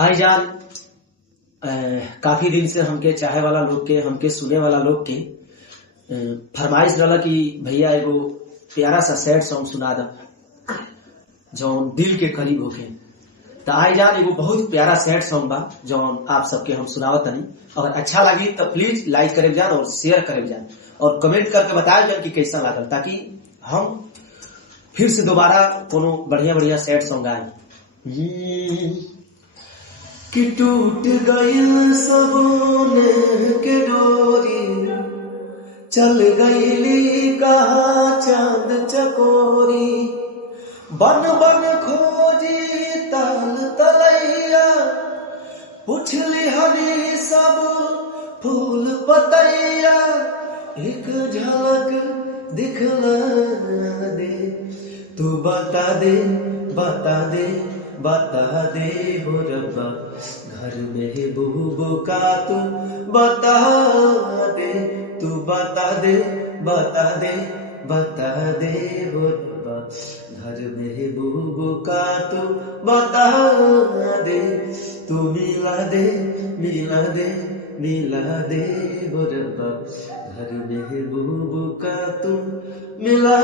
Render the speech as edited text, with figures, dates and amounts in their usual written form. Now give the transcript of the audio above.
भाईजान, काफी दिन से हमके चाहे वाला लोग के, हमके सुने वाला लोग के फरमाइश रहला कि भैया एगो प्यारा सा सैड सॉन्ग सुना दा जौन दिल के करीब होके। तो आई जान एगो बहुत प्यारा सैड सॉन्ग बा जौन आप सबके हम सुनावत तनी। अगर अच्छा लगी तो प्लीज लाइक करे जान और शेयर करे जान और कमेंट करके बताया जान कि कैसा लागल, ताकि हम फिर से दोबारा कोनो बढ़िया बढ़िया सैड सॉन्ग आए। कि टूट गई सबोने के डोरी, चल गईली कहाँ चांद चकोरी, बन बन खोजी ताल तलैया, पुछली हरी सब फूल पतैया, एक झलक दिखला दे, तू बता दे बता दे बता दे हो रब्बा, घर में बहू का तू बता दे, तू बता दे बता दे बता दे हो रब्बा, घर में बहू का तू बता दे, तू मिला दे मिला दे मिला दे हो रब्बा, घर में बहू का तू मिला